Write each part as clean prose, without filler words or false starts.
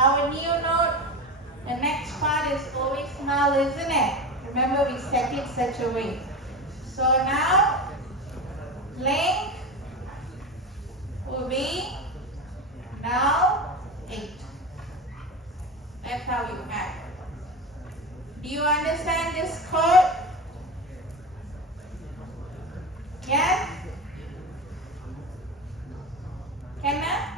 our new node, the next part is always null, isn't it? Remember, we set it such a way. So now, length will be now 8. That's how you add. Do you understand this code? Yes? Kenna?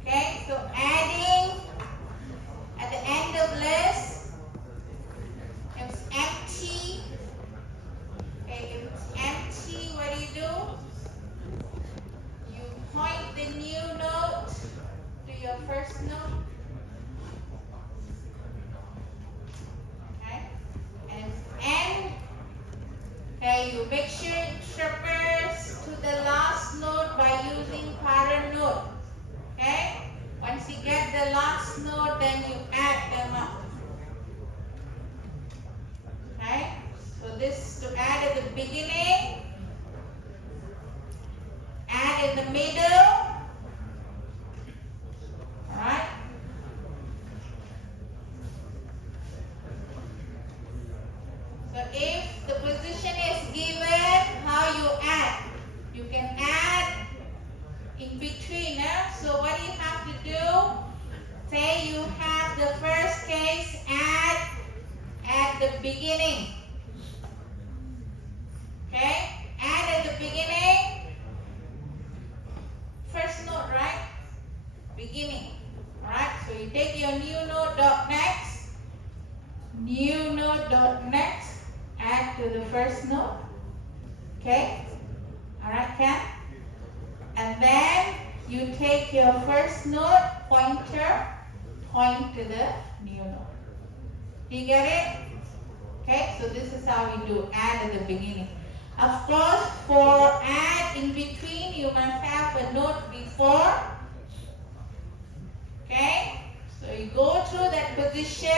Okay, so adding at the end of list, if it's empty, okay, if it's empty, what do? You point the new node to your first node. Okay, and if it's end, okay, you make sure it traverses to the last node by using parent node. Okay? Once you get the last node, then you add them up. Okay? So this to add at the beginning, add in the middle. Alright? So if the position is given, how you add? You can add in between. So what you have to do, say you have the first case, add at the beginning. Okay? Add at the beginning. First node, right? Beginning. Alright, so you take your new node dot next. New node dot next. Add to the first node. Okay? Alright, Ken? And then you take your first node pointer, point to the new node. Do you get it? Okay, so this is how we do add at the beginning. Of course, for add in between, you must have a node before. Okay, so you go through that position.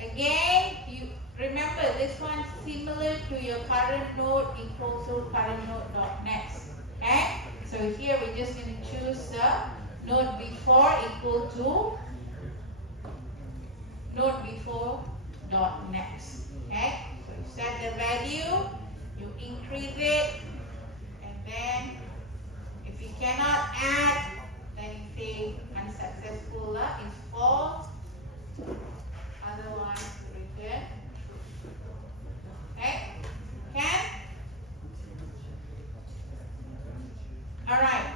Again, you remember this one similar to your current node equals to current node dot next. Okay, so here we're just going to choose the node before equal to node before dot next. Okay, so you set the value, you increase it, and then if you cannot add, then you say unsuccessful is false. Otherwise, return true. Okay, can? Alright,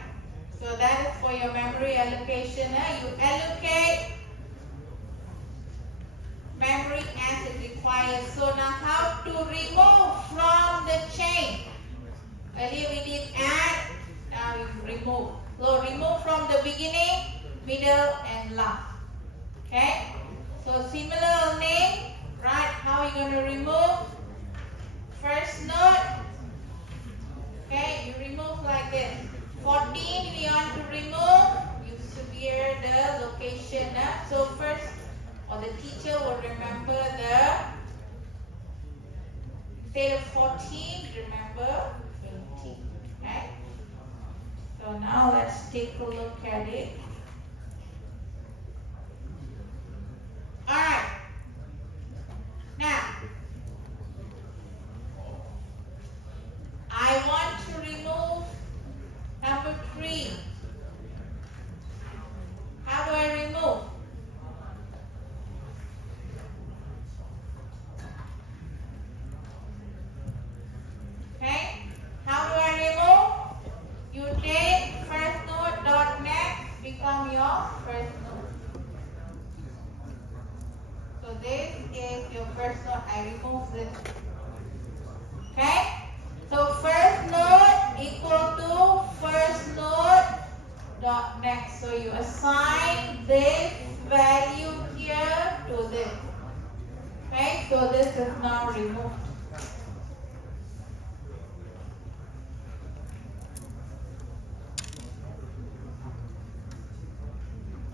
so that is for your memory allocation. You allocate memory as it requires. So now how to remove from the chain? Earlier we did add, now we remove. So remove from the beginning, middle and last. Okay? So similar name, right? How are you going to remove? First node. Okay, you remove like this. 14 we want to remove, you severe the location. So first, or the teacher will remember the, instead of 14, remember 20. Okay? So now let's take a look at it. Alright. Now, I want to remove number 3. How do I remove? Okay. How do I remove? You take first node dot next become your first node. So this is your first node. I remove this. Okay. So first node equal to first node dot next. So you assign this value here to this. Okay, so this is now removed.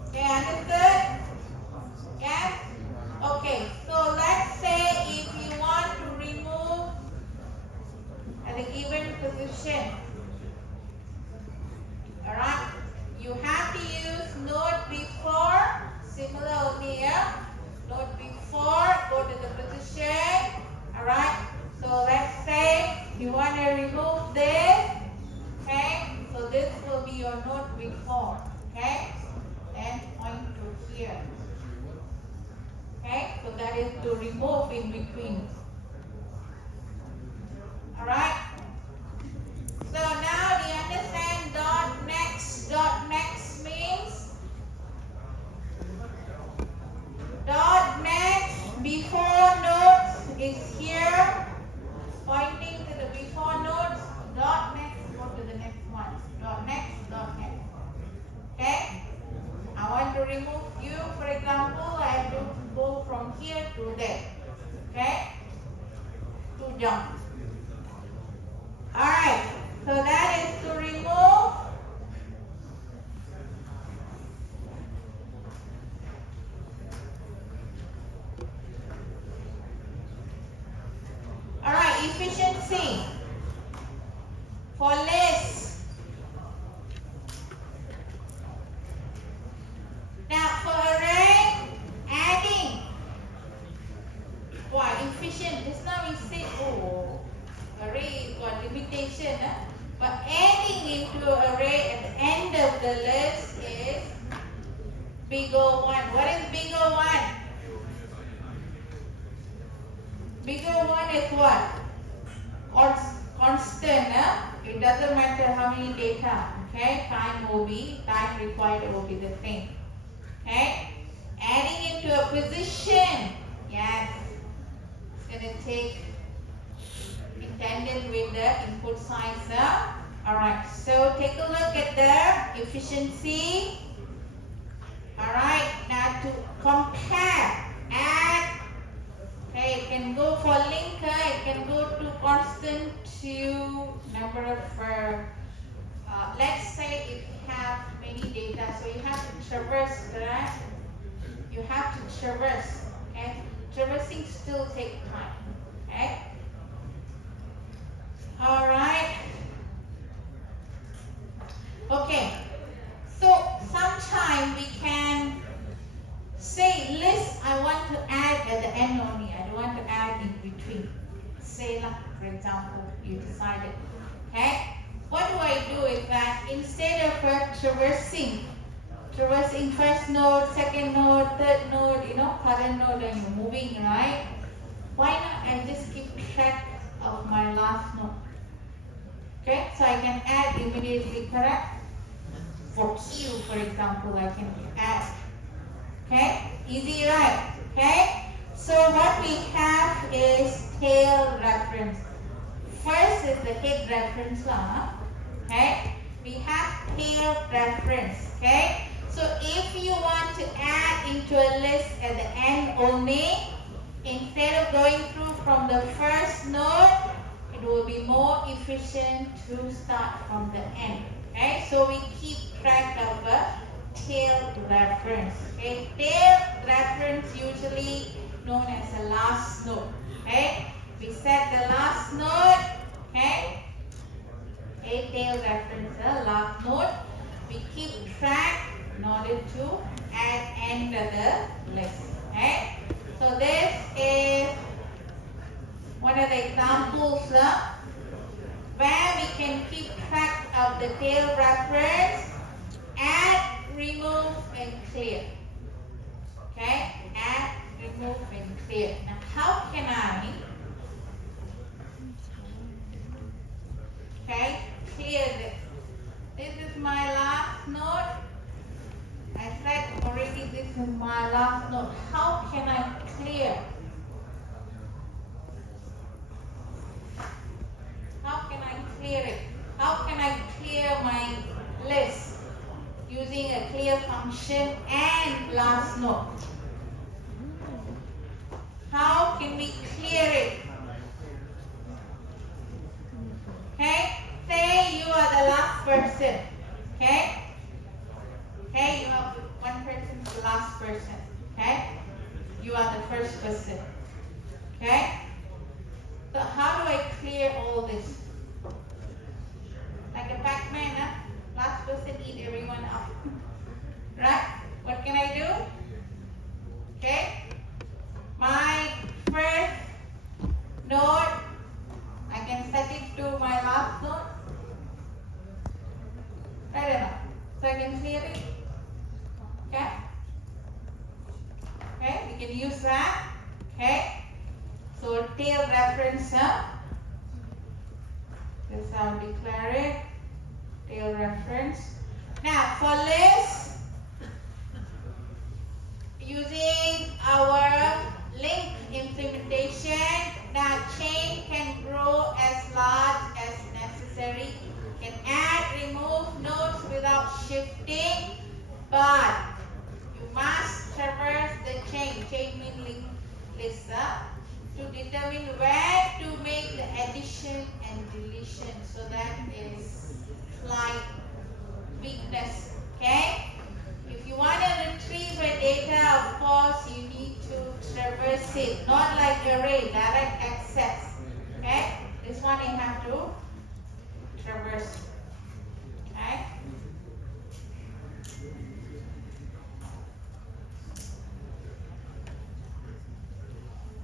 Okay, understood? Yes? Okay, so let's say if you want to remove at a given position, this will be your node before. Okay? Then point to here. Okay? So that is to remove in between. Alright? So now do you understand dot next? Dot next means dot next before nodes is here. Pointing to the before nodes. Dot next, go to the next one. Dot next, dot next. Okay? I want to remove you, for example, I have to go from here to there. Okay? To jump. Alright, so that is to remove. Alright, efficiency for list. Now for array, adding. Wow, efficient. Just now we said, oh, array got limitation. But adding into array at the end of the list is big O1. What is big O1? Big O1 is what? Constant. It doesn't matter how many data. Okay, time required will be the same. Okay, adding into a position. Yes, it's going to take in tandem with the input size. Alright, so take a look at the efficiency. Alright, now to compare, add. Okay, it can go for linker, it can go to constant to number of, let's say if you have many data, so you have to traverse, correct? You have to traverse, okay? Traversing still takes time, okay? Alright. Okay, so sometime we can say list I want to add at the end only. I don't want to add in between. Say, for example, you decided. Okay? What do I do is that instead of traversing first node, second node, third node, current node, and you're moving, right? Why not I just keep track of my last node? Okay, so I can add immediately, correct? For Q, for example, I can add. Okay, easy, right? Okay, so what we have is tail reference. First is the head reference, okay? We have tail reference, okay? So if you want to add into a list at the end only, instead of going through from the first node, it will be more efficient to start from the end. Okay, so we keep track of a tail reference. Okay, tail reference usually known as a last node. Okay, we set the last node. Okay, a tail reference, a last node. We keep track in order to add end of the list. Okay, so this is one of the examples where we can keep track of the tail reference, add, remove, and clear. Okay, add, remove, and clear. Now, how can I clear this? This is my last node. I said already this is my last node. How can I clear? How can I clear it? How can I clear my list using a clear function and last node? How can we clear it? Okay, say you are the last person. Okay, you have one person, the last person. Okay, you are the first person. Okay. So how do I clear all this? Like a Pac-Man, last person eat everyone up. Right? What can I do? Okay. My first node, I can set it to my last node. I can clear it. Okay. Okay, we can use that. Okay. So tail reference. That's how we declare it. Tail reference. Now for list, using our link implementation, now chain can grow as large as necessary. You can add, remove nodes without shifting, but you must traverse the chain. Chain means list, to determine where to make the addition and deletion. So that is like weakness. Okay. If you want to retrieve a data, of course, you need to traverse it, not like array, direct access. Okay, this one you have to traverse. Okay.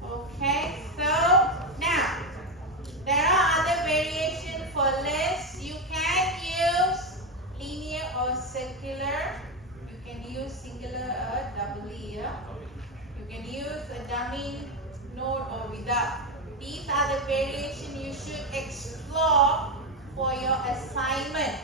Okay, so now there are other variations for lists. You can use linear or circular. You can use singular or doubly here. You can use a dummy node or without. These are the variations you should explore for your assignment.